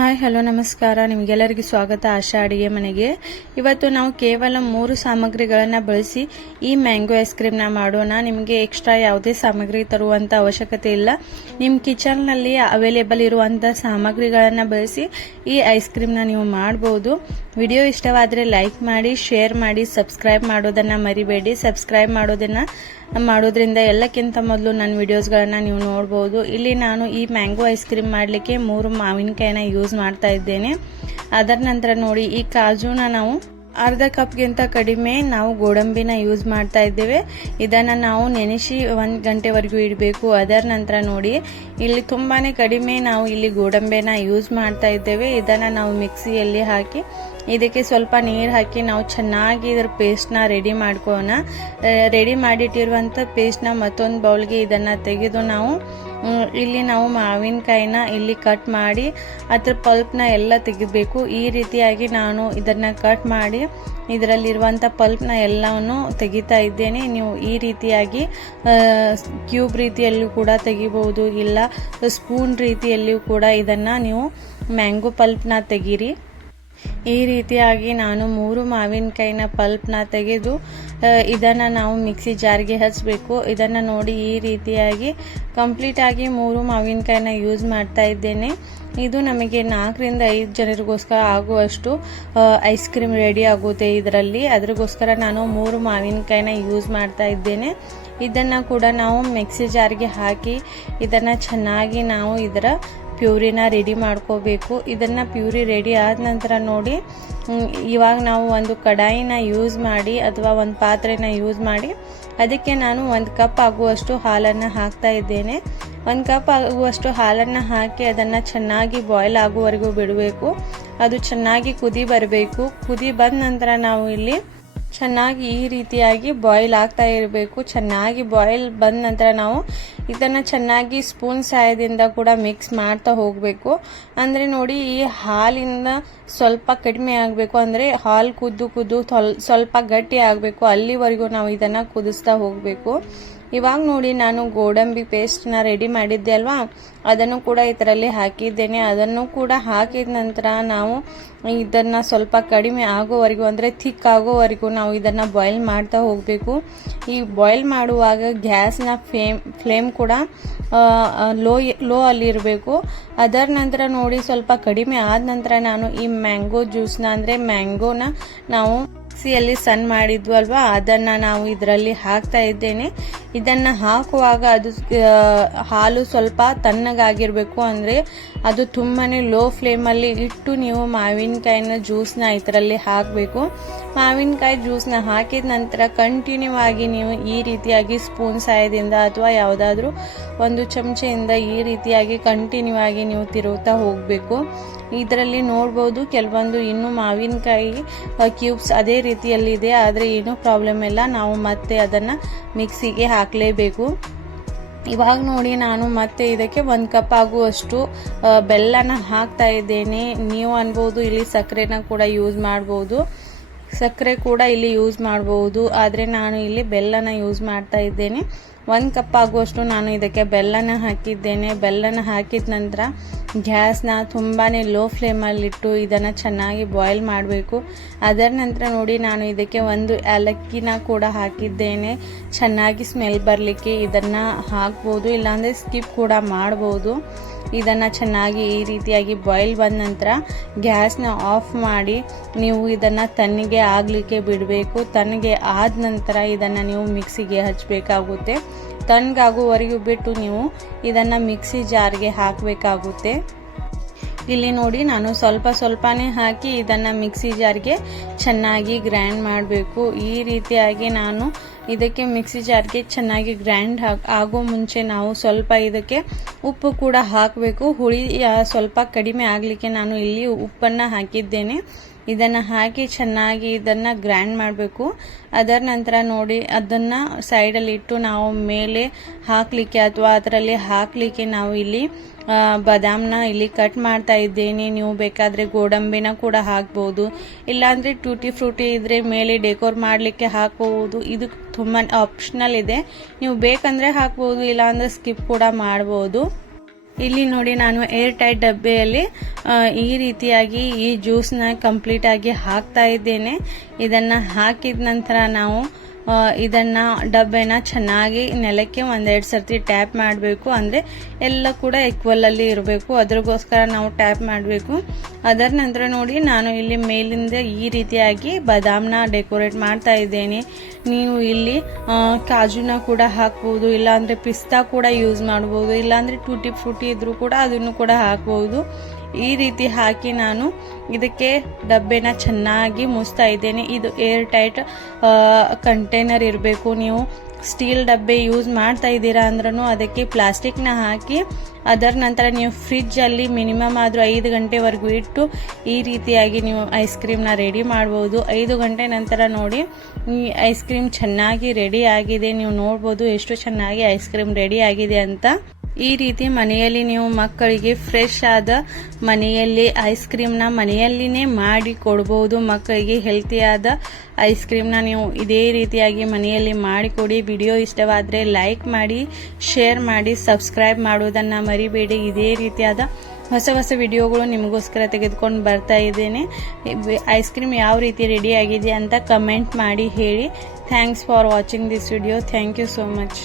Hi hello ನಮಸ್ಕಾರ. ನಿಮಗೆಲ್ಲರಿಗೂ ಸ್ವಾಗತ ಆಶಾ ಅಡಿಗೆ ಮನೆಗೆ. ಇವತ್ತು ನಾವು ಕೇವಲ 3 ಸಾಮಗ್ರಿಗಳನ್ನು ಬಳಸಿ ಈ ಮ್ಯಾಂಗೋ ಐಸ್ ಕ್ರೀಮ್ನ ಮಾಡೋಣ. ನಿಮಗೆ ಎಕ್ಸ್ಟ್ರಾ ಯಾವುದೇ ಸಾಮಗ್ರಿ ತರುವಂತ ಅವಶ್ಯಕತೆ ಇಲ್ಲ. ನಿಮ್ಮ ಕಿಚನ್ನಲ್ಲಿ ಅವೈಲೇಬಲ್ ಇರುವಂತ ಸಾಮಗ್ರಿಗಳನ್ನು ಬಳಸಿ ಈ ಐಸ್ ಕ್ರೀಮ್ನ ನೀವು ಮಾಡಬಹುದು. ವಿಡಿಯೋ ಇಷ್ಟವಾದರೆ ಲೈಕ್ ಮಾಡಿ, ಶೇರ್ ಮಾಡಿ, ಸಬ್ಸ್ಕ್ರೈಬ್ ಮಾಡೋದನ್ನ ಮರಿಬೇಡಿ. ಸಬ್ಸ್ಕ್ರೈಬ್ ಮಾಡೋದ್ರಿಂದ ಎಲ್ಲಕ್ಕಿಂತ ಮೊದಲು ನನ್ನ ವಿಡಿಯೋಸ್ಗಳನ್ನ ನೀವು ನೋಡಬಹುದು. ಇಲ್ಲಿ ನಾನು ಈ ಮ್ಯಾಂಗೋ ಐಸ್ ಕ್ರೀಮ್ ಮಾಡಲಿಕ್ಕೆ 3 ಮಾವಿನಕಾಯಿನ ಯೂಸ್ ಮಾಡ್ತಾ ಇದ್ದೇನೆ. ಅದರ ನಂತರ ನೋಡಿ, ಈ ಕಾಜುನ ನಾವು ಅರ್ಧ ಕಪ್ಗಿಂತ ಕಡಿಮೆ ನಾವು ಗೋಡಂಬಿನ ಯೂಸ್ ಮಾಡ್ತಾ ಇದ್ದೇವೆ. ಇದನ್ನ ನಾವು ನೆನೆಸಿ 1 ಗಂಟೆವರೆಗೂ ಇಡಬೇಕು. ಅದರ ನಂತರ ನೋಡಿ, ಇಲ್ಲಿ ತುಂಬಾನೇ ಕಡಿಮೆ ನಾವು ಇಲ್ಲಿ ಗೋಡಂಬಿನ ಯೂಸ್ ಮಾಡ್ತಾ ಇದ್ದೇವೆ. ಇದನ್ನ ನಾವು ಮಿಕ್ಸಿಯಲ್ಲಿ ಹಾಕಿ ಇದಕ್ಕೆ ಸ್ವಲ್ಪ ನೀರು ಹಾಕಿ ನಾವು ಚೆನ್ನಾಗಿ ಇದರ ಪೇಸ್ಟ್ನ ರೆಡಿ ಮಾಡ್ಕೊಳ್ಳೋಣ. ರೆಡಿ ಮಾಡಿಟ್ಟಿರುವಂಥ ಪೇಸ್ಟ್ನ ಮತ್ತೊಂದು ಬೌಲ್ಗೆ ಇದನ್ನು ತೆಗೆದು ಇಲ್ಲಿ ನಾವು ಮಾವಿನಕಾಯಿನ ಇಲ್ಲಿ ಕಟ್ ಮಾಡಿ ಅದರ ಪಲ್ಪ್ನ ಎಲ್ಲ ತೆಗಿಬೇಕು. ಈ ರೀತಿಯಾಗಿ ನಾನು ಇದನ್ನು ಕಟ್ ಮಾಡಿ ಇದರಲ್ಲಿರುವಂಥ ಪಲ್ಪ್ನ ಎಲ್ಲವನ್ನು ತೆಗಿತಾ ಇದ್ದೇನೆ. ನೀವು ಈ ರೀತಿಯಾಗಿ ಕ್ಯೂಬ್ ರೀತಿಯಲ್ಲೂ ಕೂಡ ತೆಗಿಬಹುದು, ಇಲ್ಲ ಸ್ಪೂನ್ ರೀತಿಯಲ್ಲಿಯೂ ಕೂಡ ಇದನ್ನು ನೀವು ಮ್ಯಾಂಗೋ ಪಲ್ಪ್ನ ತೆಗೀರಿ. ಈ ರೀತಿಯಾಗಿ ನಾನು 3 ಮಾವಿನಕಾಯಿನ ಪಲ್ಪ್ನ ತೆಗೆದು ಇದನ್ನು ನಾವು ಮಿಕ್ಸಿ ಜಾರ್ಗೆ ಹಚ್ಚಬೇಕು. ಇದನ್ನು ನೋಡಿ, ಈ ರೀತಿಯಾಗಿ ಕಂಪ್ಲೀಟ್ ಆಗಿ 3 ಮಾವಿನಕಾಯಿನ ಯೂಸ್ ಮಾಡ್ತಾ ಇದ್ದೇನೆ. ಇದು ನಮಗೆ 4 ರಿಂದ 5 ಜನರಿಗೋಸ್ಕರ ಆಗುವಷ್ಟು ಐಸ್ ಕ್ರೀಮ್ ರೆಡಿ ಆಗುತ್ತೆ ಇದರಲ್ಲಿ. ಅದಕ್ಕೋಸ್ಕರ ನಾನು 3 ಮಾವಿನಕಾಯಿನ ಯೂಸ್ ಮಾಡ್ತಾ ಇದ್ದೇನೆ. ಇದನ್ನು ಕೂಡ ನಾವು ಮಿಕ್ಸಿ ಜಾರ್ಗೆ ಹಾಕಿ ಇದನ್ನು ಚೆನ್ನಾಗಿ ನಾವು ಇದರ ಪ್ಯೂರಿನ ರೆಡಿ ಮಾಡ್ಕೋಬೇಕು. ಇದನ್ನ ಪ್ಯೂರಿ ರೆಡಿ ಆದ ನಂತರ ನೋಡಿ, ಇವಾಗ ನಾವು ಒಂದು ಕಡಾಯಿನ ಯೂಸ್ ಮಾಡಿ ಅಥವಾ ಒಂದು ಪಾತ್ರೆನ ಯೂಸ್ ಮಾಡಿ ಅದಕ್ಕೆ ನಾನು 1 ಕಪ್ ಆಗುವಷ್ಟು ಹಾಲನ್ನು ಹಾಕ್ತಾ ಇದ್ದೇನೆ. 1 ಕಪ್ ಆಗುವಷ್ಟು ಹಾಲನ್ನು ಹಾಕಿ ಅದನ್ನು ಚೆನ್ನಾಗಿ ಬಾಯ್ಲ್ ಆಗುವವರೆಗೂ ಬಿಡಬೇಕು. ಅದು ಚೆನ್ನಾಗಿ ಕುದಿ ಬರಬೇಕು. ಕುದಿ ಬಂದ ನಂತರ ನಾವು ಇಲ್ಲಿ ಚೆನ್ನಾಗಿ ಈ ರೀತಿಯಾಗಿ ಬಾಯ್ಲ್ ಆಗ್ತಾ ಇರಬೇಕು. ಚೆನ್ನಾಗಿ ಬಾಯ್ಲ್ ಬಂದ ನಂತರ ನಾವು ಇದನ್ನು ಚೆನ್ನಾಗಿ ಸ್ಪೂನ್ ಸಹಾಯದಿಂದ ಕೂಡ ಮಿಕ್ಸ್ ಮಾಡ್ತಾ ಹೋಗಬೇಕು. ಅಂದರೆ ನೋಡಿ, ಈ ಹಾಲಿಂದ ಸ್ವಲ್ಪ ಕಡಿಮೆ ಆಗಬೇಕು, ಅಂದರೆ ಹಾಲು ಕುದ್ದು ಸ್ವಲ್ಪ ಗಟ್ಟಿ ಆಗಬೇಕು. ಅಲ್ಲಿವರೆಗೂ ನಾವು ಇದನ್ನು ಕುದಿಸ್ತಾ ಹೋಗಬೇಕು. ಇವಾಗ ನೋಡಿ, ನಾನು ಗೋಡಂಬಿ ಪೇಸ್ಟ್ನ ರೆಡಿ ಮಾಡಿದ್ದೆ ಅಲ್ವಾ, ಅದನ್ನು ಕೂಡ ಇದರಲ್ಲಿ ಹಾಕಿದ್ದೇನೆ. ಅದನ್ನು ಕೂಡ ಹಾಕಿದ ನಂತರ ನಾವು ಇದನ್ನು ಸ್ವಲ್ಪ ಕಡಿಮೆ ಆಗೋವರೆಗೂ, ಅಂದರೆ ಥಿಕ್ ಆಗೋವರೆಗೂ ನಾವು ಇದನ್ನು ಬಾಯ್ಲ್ ಮಾಡ್ತಾ ಹೋಗಬೇಕು. ಈ ಬಾಯ್ಲ್ ಮಾಡುವಾಗ ಗ್ಯಾಸ್ನ ಫ್ಲೇಮ್ ಕೂಡ ಲೋ ಅಲ್ಲಿ ಇರಬೇಕು. ಅದರ ನಂತರ ನೋಡಿ, ಸ್ವಲ್ಪ ಕಡಿಮೆ ಆದ ನಂತರ ನಾನು ಈ ಮ್ಯಾಂಗೋ ಜ್ಯೂಸ್ನ, ಅಂದರೆ ಮ್ಯಾಂಗೋನ ನಾವು ಮಿಕ್ಸಿಯಲ್ಲಿ ಸಣ್ಣ ಮಾಡಿದ್ವು ಅಲ್ವಾ, ಅದನ್ನು ನಾವು ಇದರಲ್ಲಿ ಹಾಕ್ತಾ ಇದ್ದೇನೆ. ಇದನ್ನು ಹಾಕುವಾಗ ಅದು ಹಾಲು ಸ್ವಲ್ಪ ತಣ್ಣಗಾಗಿರಬೇಕು, ಅಂದರೆ ಅದು ತುಂಬಾನೇ ಲೋ ಫ್ಲೇಮಲ್ಲಿ ಇಟ್ಟು ನೀವು ಮಾವಿನಕಾಯಿನ ಜ್ಯೂಸ್ನ ಇದರಲ್ಲಿ ಹಾಕಬೇಕು. ಮಾವಿನಕಾಯಿ ಜ್ಯೂಸ್ನ ಹಾಕಿದ ನಂತರ ಕಂಟಿನ್ಯೂ ಆಗಿ ನೀವು ಈ ರೀತಿಯಾಗಿ ಸ್ಪೂನ್ ಸಹಾಯದಿಂದ ಅಥವಾ ಯಾವುದಾದ್ರೂ ಒಂದು ಚಮಚೆಯಿಂದ ಈ ರೀತಿಯಾಗಿ ಕಂಟಿನ್ಯೂ ಆಗಿ ನೀವು ತಿರುಗುತ್ತಾ ಹೋಗಬೇಕು. ಇದರಲ್ಲಿ ನೋಡ್ಬೋದು, ಕೆಲವೊಂದು ಇನ್ನೂ ಮಾವಿನಕಾಯಿ ಕ್ಯೂಬ್ಸ್ ಅದೇ ರೀತಿಯಲ್ಲಿದೆ, ಆದರೆ ಏನೂ ಪ್ರಾಬ್ಲಮ್ ಇಲ್ಲ. ನಾವು ಮತ್ತೆ ಅದನ್ನು ಮಿಕ್ಸಿಗೆ ಹಾಕಲೇಬೇಕು. ಇವಾಗ ನೋಡಿ, ನಾನು ಮತ್ತೆ ಇದಕ್ಕೆ 1 ಕಪ್ ಆಗುವಷ್ಟು ಬೆಲ್ಲನ ಹಾಕ್ತಾ ಇದ್ದೇನೆ. ನೀವು ಅನ್ಬೋದು ಇಲ್ಲಿ ಸಕ್ಕರೆನ ಕೂಡ ಯೂಸ್ ಮಾಡ್ಬೋದು, ಸಕ್ಕರೆ ಕೂಡ ಇಲ್ಲಿ ಯೂಸ್ ಮಾಡಬಹುದು, ಆದರೆ ನಾನು ಇಲ್ಲಿ ಬೆಲ್ಲನ ಯೂಸ್ ಮಾಡ್ತಾ ಇದ್ದೇನೆ. 1 ಕಪ್ ಆಗುವಷ್ಟು ನಾನು ಇದಕ್ಕೆ ಬೆಲ್ಲನ ಹಾಕಿದ್ದೇನೆ. ಬೆಲ್ಲನ ಹಾಕಿದ ನಂತರ ಗ್ಯಾಸ್ನ ತುಂಬಾನೇ ಲೋ ಫ್ಲೇಮಲ್ಲಿಟ್ಟು ಇದನ್ನು ಚೆನ್ನಾಗಿ ಬಾಯ್ಲ್ ಮಾಡಬೇಕು. ಅದರ ನಂತರ ನೋಡಿ, ನಾನು ಇದಕ್ಕೆ 1 ಏಲಕ್ಕಿನ ಕೂಡ ಹಾಕಿದ್ದೇನೆ. ಚೆನ್ನಾಗಿ ಸ್ಮೆಲ್ ಬರಲಿಕ್ಕೆ ಇದನ್ನು ಹಾಕ್ಬೋದು, ಇಲ್ಲಾಂದರೆ ಸ್ಕಿಪ್ ಕೂಡ ಮಾಡ್ಬೋದು. ಇದನ್ನು ಚೆನ್ನಾಗಿ ಈ ರೀತಿಯಾಗಿ ಬಾಯ್ಲ್ ಬಂದ ನಂತರ ಗ್ಯಾಸ್ನ ಆಫ್ ಮಾಡಿ ನೀವು ಇದನ್ನು ತಣ್ಣಗೆ ಆಗಲಿಕ್ಕೆ ಬಿಡಬೇಕು. ತಣ್ಣಗೆ ಆದ ನಂತರ ಇದನ್ನು ನೀವು ಮಿಕ್ಸಿಗೆ ಹಚ್ಚಬೇಕಾಗುತ್ತೆ. ತಣ್ಣಗಾಗುವವರೆಗೂ ಬಿಟ್ಟು ನೀವು ಇದನ್ನು ಮಿಕ್ಸಿ ಜಾರ್ಗೆ ಹಾಕಬೇಕಾಗುತ್ತೆ. ಇಲ್ಲಿ ನೋಡಿ, ನಾನು ಸ್ವಲ್ಪನೇ ಹಾಕಿ ಇದನ್ನು ಮಿಕ್ಸಿ ಜಾರ್ಗೆ ಚೆನ್ನಾಗಿ ಗ್ರೈಂಡ್ ಮಾಡಬೇಕು. ಈ ರೀತಿಯಾಗಿ ನಾನು ಇದಕ್ಕೆ ಮಿಕ್ಸಿ ಜಾರ್ಗೆ ಚೆನ್ನಾಗಿ ಗ್ರೈಂಡ್ ಆಗೋ ಮುಂಚೆ ನಾವು ಸ್ವಲ್ಪ ಇದಕ್ಕೆ ಉಪ್ಪು ಕೂಡ ಹಾಕಬೇಕು. ಹುಳಿ ಸ್ವಲ್ಪ ಕಡಿಮೆ ಆಗಲಿಕ್ಕೆ ನಾನು ಇಲ್ಲಿ ಉಪ್ಪನ್ನು ಹಾಕಿದ್ದೇನೆ. ಇದನ್ನು ಹಾಕಿ ಚೆನ್ನಾಗಿ ಇದನ್ನು ಗ್ರೈಂಡ್ ಮಾಡಬೇಕು. ಅದರ ನಂತರ ನೋಡಿ, ಅದನ್ನು ಸೈಡಲ್ಲಿ ಇಟ್ಟು ನಾವು ಮೇಲೆ ಹಾಕಲಿಕ್ಕೆ ಅಥವಾ ಅದರಲ್ಲಿ ಹಾಕಲಿಕ್ಕೆ ನಾವು ಇಲ್ಲಿ ಬಾದಾಮ್ನ ಇಲ್ಲಿ ಕಟ್ ಮಾಡ್ತಾ ಇದ್ದೇನೆ. ನೀವು ಬೇಕಾದರೆ ಗೋಡಂಬಿನ ಕೂಡ ಹಾಕ್ಬೋದು, ಇಲ್ಲಾಂದರೆ ಟೂಟಿ ಫ್ರೂಟಿ ಇದ್ರೆ ಮೇಲೆ ಡೆಕೋರ್ ಮಾಡಲಿಕ್ಕೆ ಹಾಕಬಹುದು. ಇದು ತುಂಬ ಆಪ್ಷನಲ್ ಇದೆ, ನೀವು ಬೇಕಂದರೆ ಹಾಕ್ಬೋದು, ಇಲ್ಲಾಂದರೆ ಸ್ಕಿಪ್ ಕೂಡ ಮಾಡ್ಬೋದು. ಇಲ್ಲಿ ನೋಡಿ ನಾನು ಏರ್ ಟೈಟ್ ಡಬ್ಬೆಯಲ್ಲಿ ಈ ರೀತಿಯಾಗಿ ಈ ಜ್ಯೂಸ್ನ ಕಂಪ್ಲೀಟ್ ಆಗಿ ಹಾಕ್ತಾ ಇದ್ದೇನೆ. ಇದನ್ನ ಹಾಕಿದ ನಂತರ ನಾವು ಇದನ್ನ ಡಬ್ಬೆನ ಚೆನ್ನಾಗಿ ನೆಲಕ್ಕೆ ಒಂದೆರಡು ಸರ್ತಿ ಟ್ಯಾಪ್ ಮಾಡಬೇಕು. ಅಂದ್ರೆ ಎಲ್ಲ ಕೂಡ ಈಕ್ವಲ್ ಅಲ್ಲಿ ಇರಬೇಕು, ಅದ್ರಗೋಸ್ಕರ ನಾವು ಟ್ಯಾಪ್ ಮಾಡಬೇಕು. ಅದರ ನಂತರ ನೋಡಿ ನಾನು ಇಲ್ಲಿ ಮೇಲಿಂದ ಈ ರೀತಿಯಾಗಿ ಬಾದಾಮ್ನ ಡೆಕೋರೇಟ್ ಮಾಡ್ತಾ ಇದ್ದೇನೆ. ನೀವು ಇಲ್ಲಿ ಕಾಜುನ ಕೂಡ ಹಾಕಬಹುದು, ಇಲ್ಲಾಂದ್ರೆ ಪಿಸ್ತಾ ಕೂಡ ಯೂಸ್ ಮಾಡಬಹುದು, ಇಲ್ಲಾಂದ್ರೆ ಟೂಟಿ ಫ್ರೂಟಿ ಇದ್ರೂ ಕೂಡ ಅದನ್ನು ಕೂಡ ಹಾಕಬಹುದು. ಈ ರೀತಿ ಹಾಕಿ ನಾನು ಇದಕ್ಕೆ ಡಬ್ಬೆನ ಚೆನ್ನಾಗಿ ಮುಚ್ತಾ ಇದ್ದೇನೆ. ಇದು ಏರ್ ಟೈಟ್ ಕಂಟೈನರ್ ಇರಬೇಕು. ನೀವು ಸ್ಟೀಲ್ ಡಬ್ಬೆ ಯೂಸ್ ಮಾಡ್ತಾ ಇದ್ದೀರಾ ಅಂದ್ರೂ ಅದಕ್ಕೆ ಪ್ಲಾಸ್ಟಿಕ್ನ ಹಾಕಿ ಅದರ ನಂತರ ನೀವು ಫ್ರಿಜ್ ಅಲ್ಲಿ ಮಿನಿಮಮ್ ಆದ್ರೂ 5 ಗಂಟೆವರೆಗೂ ಇಟ್ಟು ಈ ರೀತಿಯಾಗಿ ನೀವು ಐಸ್ ಕ್ರೀಮ್ನ ರೆಡಿ ಮಾಡಬಹುದು. 5 ಗಂಟೆ ನಂತರ ನೋಡಿ ಈ ಐಸ್ ಕ್ರೀಮ್ ಚೆನ್ನಾಗಿ ರೆಡಿ ಆಗಿದೆ. ನೀವು ನೋಡ್ಬೋದು ಎಷ್ಟು ಚೆನ್ನಾಗಿ ಐಸ್ ಕ್ರೀಮ್ ರೆಡಿ ಆಗಿದೆ ಅಂತ. ಈ ರೀತಿ ಮನೆಯಲ್ಲಿ ನೀವು ಮಕ್ಕಳಿಗೆ ಫ್ರೆಶ್ ಆದ ಮನೆಯಲ್ಲಿ ಐಸ್ ಕ್ರೀಮ್ನ ಮನೆಯಲ್ಲಿನೇ ಮಾಡಿ ಕೊಡಬಹುದು. ಮಕ್ಕಳಿಗೆ ಹೆಲ್ತಿಯಾದ ಐಸ್ ಕ್ರೀಮ್ನ ನೀವು ಇದೇ ರೀತಿಯಾಗಿ ಮನೆಯಲ್ಲಿ ಮಾಡಿಕೊಡಿ. ವಿಡಿಯೋ ಇಷ್ಟವಾದರೆ ಲೈಕ್ ಮಾಡಿ, ಶೇರ್ ಮಾಡಿ, ಸಬ್ಸ್ಕ್ರೈಬ್ ಮಾಡುವುದನ್ನು ಮರಿಬೇಡಿ. ಇದೇ ರೀತಿಯಾದ ಹೊಸ ಹೊಸ ವಿಡಿಯೋಗಳು ನಿಮಗೋಸ್ಕರ ತೆಗೆದುಕೊಂಡು ಬರ್ತಾ ಇದ್ದೇನೆ. ಐಸ್ ಕ್ರೀಮ್ ಯಾವ ರೀತಿ ರೆಡಿ ಆಗಿದೆ ಅಂತ ಕಮೆಂಟ್ ಮಾಡಿ ಹೇಳಿ. Thanks for watching this video. Thank you so much.